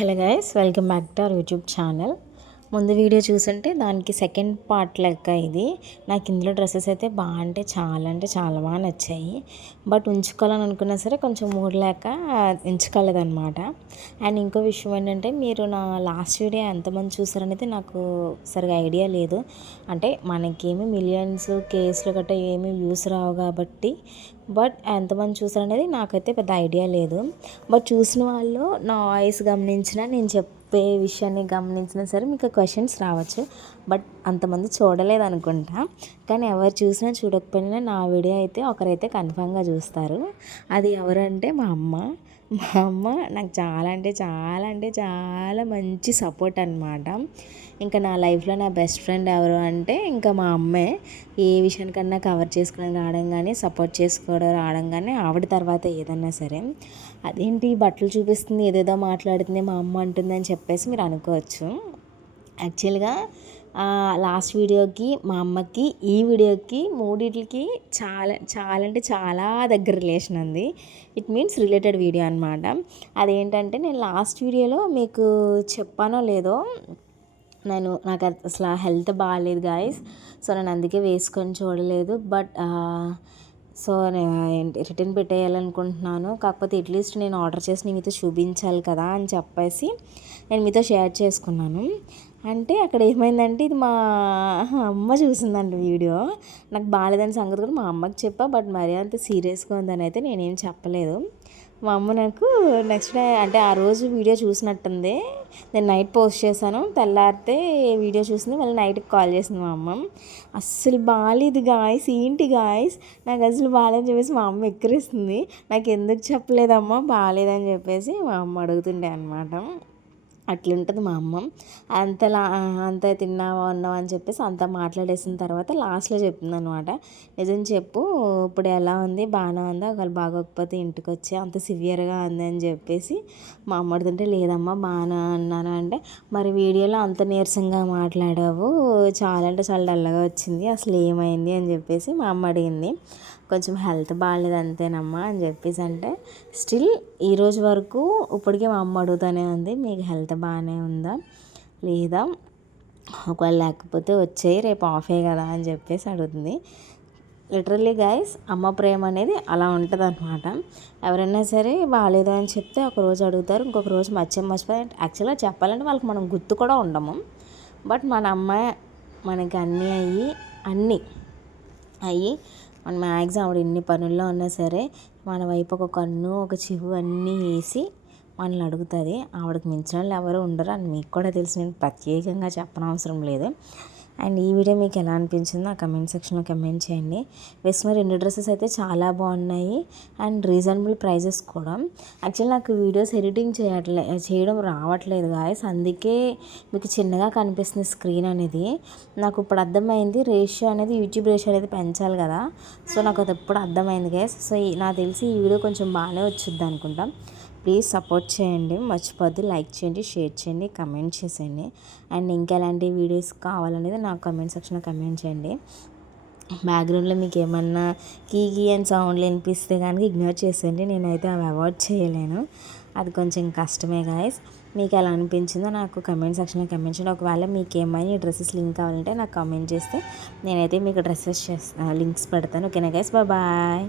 Hello guys, welcome back to our YouTube channel. ముందు video చూసుంటే దానికి సెకండ్ పార్ట్ లెక్క ఇది. నాకు ఇందులో డ్రెస్సెస్ అయితే అంటే చాలా బాగా నచ్చాయి. బట్ ఉంచుకోవాలని అనుకున్నా సరే కొంచెం మూడ్ లేక ఉంచుకోలేదన్నమాట. అండ్ ఇంకో విషయం ఏంటంటే, మీరు నా లాస్ట్ వీడియో ఎంతమంది చూసారనేది నాకు సరిగా ఐడియా లేదు. అంటే మనకేమి మిలియన్స్ కేసులు గట్రా ఏమీ వ్యూస్ రావు కాబట్టి, బట్ ఎంతమంది చూసారనేది నాకైతే పెద్ద ఐడియా లేదు. బట్ చూసిన వాళ్ళు నా వాయిస్ గమనించినా, నేను చెప్పే విషయాన్ని గమనించినా సరే మీకు క్వశ్చన్స్ రావచ్చు. బట్ అంతమంది చూడలేదు అనుకుంటా. కానీ ఎవరు చూసినా చూడకపోయినా నా వీడియో అయితే ఒకరైతే కన్ఫామ్గా చూస్తారు. అది ఎవరంటే మా అమ్మ. నాకు చాలా మంచి సపోర్ట్ అనమాట. ఇంకా నా లైఫ్లో నా బెస్ట్ ఫ్రెండ్ ఎవరు అంటే ఇంకా మా అమ్మే. ఏ విషయానికన్నా కవర్ చేసుకుని రావడం కానీ, సపోర్ట్ చేసుకోవడం రావడం కానీ ఆవిడ తర్వాత ఏదన్నా సరే. అదేంటి బట్టలు చూపిస్తుంది, ఏదేదో మాట్లాడుతుంది, మా అమ్మ అంటుందని చెప్పేసి మీరు అనుకోవచ్చు. యాక్చువల్గా లాస్ట్ వీడియోకి, మా అమ్మకి, ఈ వీడియోకి మూడింటికి చాలా దగ్గర రిలేషన్ ఉంది. ఇట్ మీన్స్ రిలేటెడ్ వీడియో అనమాట. అదేంటంటే, నేను లాస్ట్ వీడియోలో మీకు చెప్పానో లేదో, నాకు అసలు హెల్త్ బాగాలేదు గాయస్. సో నేను అందుకే వేసుకొని చూడలేదు. బట్ సో రిటర్న్ పెట్టేయాలనుకుంటున్నాను. కాకపోతే అట్లీస్ట్ నేను ఆర్డర్ చేసి మీతో చూపించాలి కదా అని చెప్పేసి నేను మీతో షేర్ చేసుకున్నాను. అంటే అక్కడ ఏమైందంటే, ఇది మా అమ్మ చూసిందంట వీడియో. నాకు బాగాలేదని సంగతి కూడా మా అమ్మకి చెప్పా. బట్ మరీ అంత సీరియస్గా ఉందని అయితే నేనేం చెప్పలేదు. మా అమ్మ నాకు నెక్స్ట్ డే, అంటే ఆ రోజు వీడియో చూసినట్టుంది. నేను నైట్ పోస్ట్ చేశాను, తెల్లారితే వీడియో చూసింది, మళ్ళీ నైట్కి కాల్ చేసింది మా అమ్మ. అస్సలు బాగాలేదు గాయస్, ఏంటి గాయస్ నాకు అసలు బాగాలేదని చెప్పేసి మా అమ్మ ఎక్కిరిస్తుంది. నాకు ఎందుకు చెప్పలేదమ్మా బాగాలేదని చెప్పేసి మా అమ్మ అడుగుతుండే అనమాట. అట్లుంటుంది మా అమ్మ. అంత తిన్నావా ఉన్నావా అని చెప్పేసి అంతా మాట్లాడేసిన తర్వాత లాస్ట్లో చెప్తుంది అనమాట, నిజం చెప్పు ఇప్పుడు ఎలా ఉంది, బాగానే ఉందా, ఒకవేళ బాగోకపోతే ఇంటికి వచ్చి అంత సివియర్గా ఉంది అని చెప్పేసి మా అమ్మ అడుగుతుంటే, లేదమ్మా బాగానే అన్నాను అంటే, మరి వీడియోలో అంత నీరసంగా మాట్లాడావు, చాలా డల్గా వచ్చింది, అసలు ఏమైంది అని చెప్పేసి మా అమ్మ అడిగింది. కొంచెం హెల్త్ బాగాలేదు అంతేనమ్మా అని చెప్పేసి అంటే, స్టిల్ ఈరోజు వరకు ఇప్పటికే మా అమ్మ అడుగుతూనే ఉంది, మీకు హెల్త్ బాగానే ఉందా లేదా, ఒకవేళ లేకపోతే వచ్చేయి రేపు ఆఫే కదా అని చెప్పేసి అడుగుతుంది. లిటరల్లీ గైస్, అమ్మ ప్రేమ అనేది అలా ఉంటుంది అనమాట. ఎవరైనా సరే బాగాలేదు అని చెప్తే ఒకరోజు అడుగుతారు, ఇంకొక రోజు మర్చిపోయి. యాక్చువల్గా చెప్పాలంటే వాళ్ళకి మనం గుర్తు కూడా ఉండము. బట్ మన అమ్మ మనకి అన్నీ అయ్యి మన మ్యాక్సిమం ఆవిడ ఎన్ని పనుల్లో ఉన్నా సరే మన వైపు ఒక కన్ను, ఒక చెవు అన్నీ వేసి మనల్ని అడుగుతుంది. ఆవిడకి మించిన వాళ్ళు ఎవరు ఉండరు అని మీకు కూడా తెలిసి నేను ప్రత్యేకంగా చెప్పనవసరం లేదు. అండ్ ఈ వీడియో మీకు ఎలా అనిపించిందో ఆ కమెంట్ సెక్షన్లో కమెంట్ చేయండి. వేసుకున్న 2 డ్రెస్సెస్ అయితే చాలా బాగున్నాయి అండ్ రీజనబుల్ ప్రైజెస్ కూడా. యాక్చువల్లీ నాకు వీడియోస్ ఎడిటింగ్ చేయడం రావట్లేదు గాయస్, అందుకే మీకు చిన్నగా కనిపిస్తుంది స్క్రీన్ అనేది. నాకు ఇప్పుడు అర్థమైంది, రేషియో అనేది యూట్యూబ్ రేషియో అనేది పెంచాలి కదా. సో నాకు అది ఎప్పుడు అర్థమైంది గాయస్. సో నాకు తెలిసి ఈ వీడియో కొంచెం బాగానే వచ్చింది అనుకుంటాం. ప్లీజ్ సపోర్ట్ చేయండి, మర్చిపోద్దు, లైక్ చేయండి, షేర్ చేయండి, కమెంట్ చేసేయండి. అండ్ ఇంకా ఎలాంటి వీడియోస్ కావాలనేది నాకు కమెంట్ సెక్షన్లో కమెంట్ చేయండి. బ్యాక్గ్రౌండ్లో మీకు ఏమన్నా కీ అని సౌండ్లు వినిపిస్తే కనుక ఇగ్నోర్ చేసేయండి, నేనైతే అవి అవాయిడ్ చేయలేను, అది కొంచెం కష్టమే గాయస్. మీకు ఎలా అనిపించిందో నాకు కమెంట్ సెక్షన్లో కమెంట్ చేయండి. ఒకవేళ మీకు ఏమైనా ఈ డ్రెస్సెస్ లింక్ కావాలంటే నాకు కమెంట్ చేస్తే నేనైతే మీకు డ్రెస్సెస్ లింక్స్ పెడతాను. ఓకేనా గైస్, బాయ్.